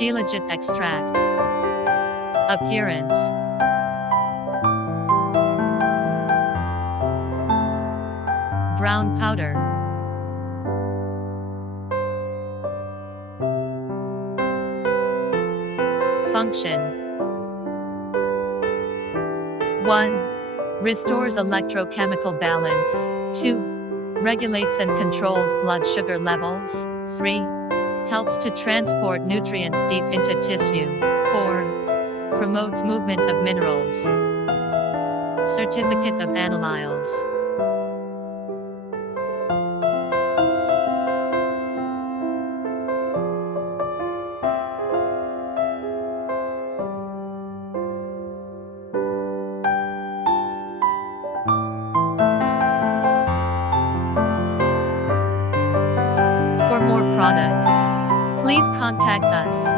Shilajit extract. Appearance. Brown powder. Function. 1. Restores electrochemical balance. 2. Regulates and controls blood sugar levels. 3. Helps to transport nutrients deep into tissue. 4. Promotes movement of minerals. Certificate of Analyles. For more products, please contact us.